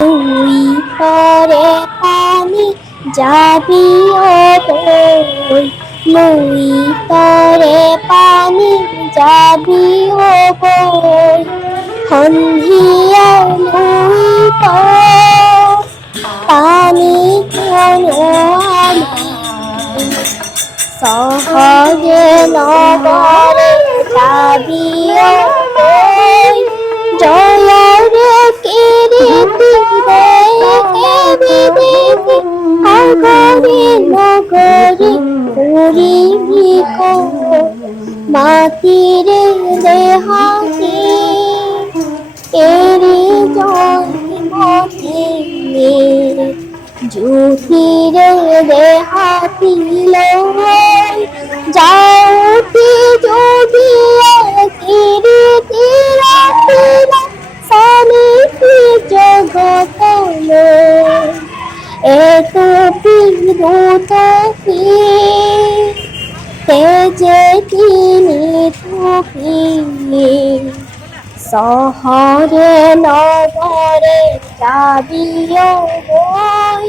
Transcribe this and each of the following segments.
তুই পরে পানি যাবি ও বই, মুই তরে পানি যাবি ও বই, সন্ধিয়া মুই পানি সহজে নগরে যাবি ও বই, জয়রে কীর্তি দেখে বিদেশে আগরে নগরে করিবি মাটিরে দেহাতি এরি জন্মতে জ্যোতিরে দেহাতি লয় যাওতি যদি কীর্তি রাখিলা সানিধি জগত এত বিদ্যুৎ তেজে কিনি থুকি শহরে নগরে যাবি ও বই।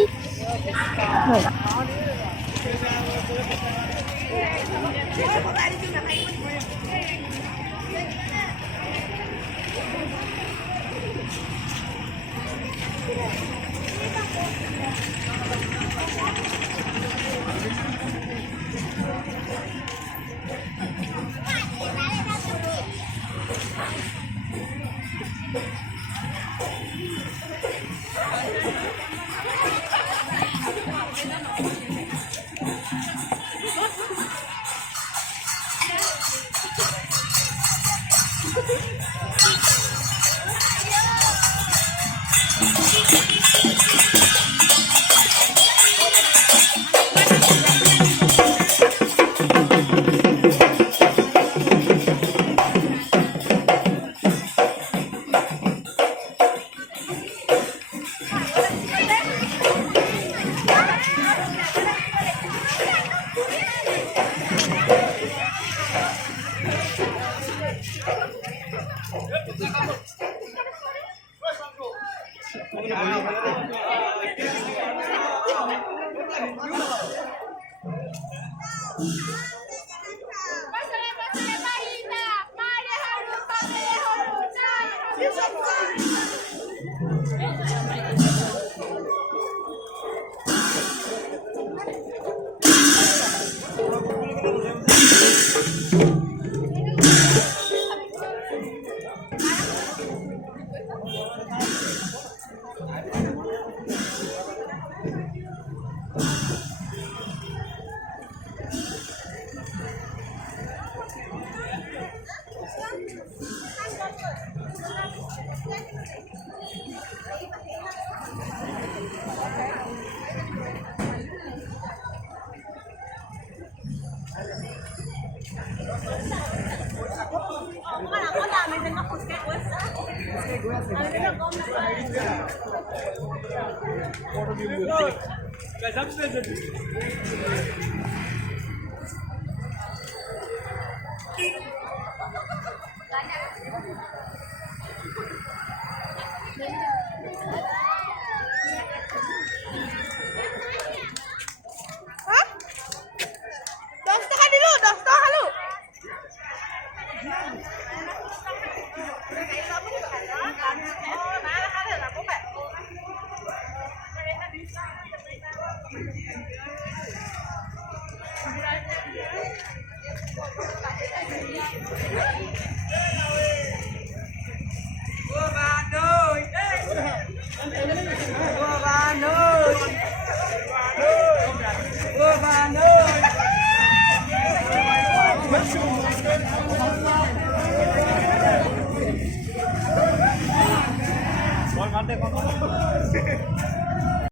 Con